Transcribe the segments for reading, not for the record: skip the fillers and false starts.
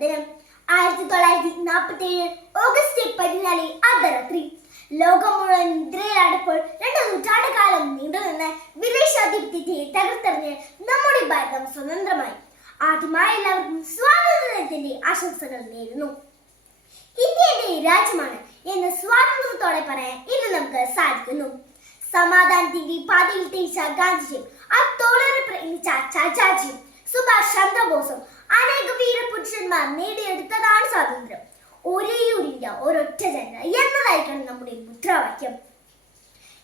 ദിനം 1947 ഓഗസ്റ്റ് 14 അർദ്ധരാത്രി ലോകം മുഴുവൻ നിദ്രയിലായപ്പോൾ 2 നൂറ്റാണ്ടുകാലം നീണ്ടുനിന്ന വിദേശാധിപത്യത്തെ തകർത്തെറിഞ്ഞ് നമ്മുടെ ഭാരതം സ്വതന്ത്രമായി. ആദ്യമായി എല്ലാവർക്കും സ്വാതന്ത്ര്യദിനത്തിന്റെ ആശംസകൾ നേരുന്നു. ഇന്ത്യ എന്റെ രാജ്യമാണ് എന്ന് സ്വാതന്ത്ര്യത്തോടെ പറയാൻ ഇന്ന് നമുക്ക് സാധിക്കുന്നു. സമാധാനത്തിന്റെ പാതയിൽ തെളിച്ച ഗാന്ധിജിയും അതോടൊപ്പം പ്രയത്നിച്ച ചാച്ചാജിയും സുഭാഷ് ചന്ദ്രബോസും അനേക വീരപുരുഷന്മാർ നേടിയെടുത്തതാണ് സ്വാതന്ത്ര്യം. ഒരേ ഒരു ഇന്ത്യ, ഒരൊറ്റ ജനത എന്നതായിരിക്കണം നമ്മുടെ മുദ്രാവാക്യം.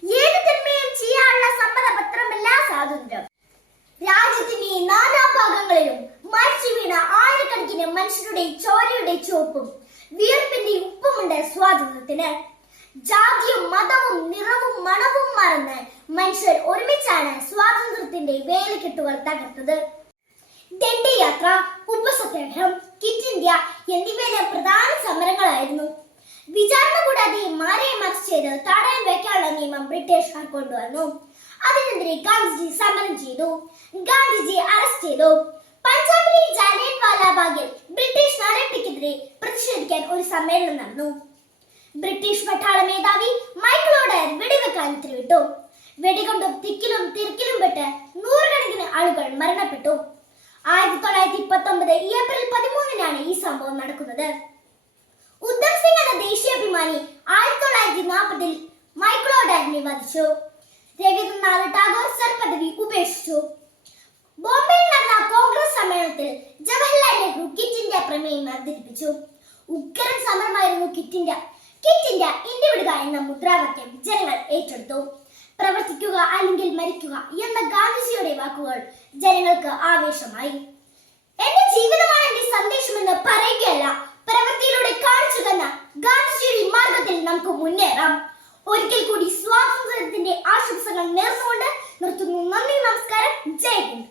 ഏത് തിന്മയും ചെയ്യാനുള്ള സമ്മതപത്രമല്ല സ്വാതന്ത്ര്യം. രാജ്യത്തിന്റെ നാനാഭാഗങ്ങളിലും മരിച്ചു വീണ ആയിരക്കണക്കിന് മനുഷ്യരുടെ ചോരയുടെ ചുവപ്പും വിയർപ്പിന്റെ ഉപ്പുമുണ്ട് സ്വാതന്ത്ര്യത്തിന്. ജാതിയും മതവും നിറവും മണവും മറന്ന് മനുഷ്യർ ഒരുമിച്ചാണ് സ്വാതന്ത്ര്യത്തിന്റെ വേലിക്കെട്ടുകൾ തകർത്തത്. ദണ്ഡിയാത്ര, ഉപസത്യാഗ്രഹം, ക്വിറ്റ് ഇന്ത്യ എന്നിവയിലെ പ്രധാന സമരങ്ങളായിരുന്നു. വിചാരണ കൂടാതെ മാരെയും അറസ്റ്റ് ചെയ്ത് തടയാൻ വയ്ക്കാനുള്ള നിയമം ബ്രിട്ടീഷുകാർ കൊണ്ടുവന്നു. അതിനെതിരെ ഗാന്ധിജി സമരം ചെയ്തു. ഗാന്ധിജി അറസ്റ്റ് ചെയ്തു. പഞ്ചാബിലെ ജാലിയൻവാല ബാഗിൽ ബ്രിട്ടീഷ് നടപടിക്കെതിരെ പ്രതിഷേധിക്കാൻ ഒരു സമ്മേളനം നടന്നു. ബ്രിട്ടീഷ് പട്ടാള മേധാവി മൈക്കിൾ ഓഡയർ വെടിവെക്കാൻ ഉത്തരവിട്ടു. വെടികൊണ്ടും തിക്കിലും തിരക്കിലും പെട്ട് നൂറുകണക്കിന് ആളുകൾ മരണപ്പെട്ടു. 1919 ഏപ്രിൽ 13 ഈ സംഭവം നടക്കുന്നത്. ഉദ്ധം സിംഗ് എന്ന ദേശീയാഭിമാനി 1940 മൈക്കിൾ ഓഡയറിനെ വധിച്ചു. രവീന്ദ്രനാഥ് ടാഗോർ സർ പദവി ഉപേക്ഷിച്ചു. ബോംബെയിൽ നടന്ന കോൺഗ്രസ് സമ്മേളനത്തിൽ ജവഹർലാൽ നെഹ്റു ക്വിറ്റ് ഇന്ത്യ പ്രമേയം അവതരിപ്പിച്ചു. ഉഗ്രൻ സമരമായിരുന്നു quit India. Quit India, India വിടുക എന്ന മുദ്രാവാക്യം ജനങ്ങൾ ഏറ്റെടുത്തു. പ്രവർത്തിക്കുക അല്ലെങ്കിൽ മരിക്കുക എന്ന ഗാന്ധിജിയുടെ വാക്കുകൾ ജനങ്ങൾക്ക് ആവേശമായി. എന്റെ ജീവിതമാണ് എന്റെ സന്ദേശമെന്ന് പറയുകയല്ല, പ്രവൃത്തിയിലൂടെ കാണിച്ചു തന്ന ഗാന്ധിജിയുടെ മാർഗത്തിൽ നമുക്ക് മുന്നേറാം. ഒരിക്കൽ കൂടി സ്വാതന്ത്ര്യത്തിന്റെ ആശംസകൾ നേർന്നുകൊണ്ട് നിർത്തുന്നു. നന്ദി, നമസ്കാരം, ജയ് ഹിന്ദ്.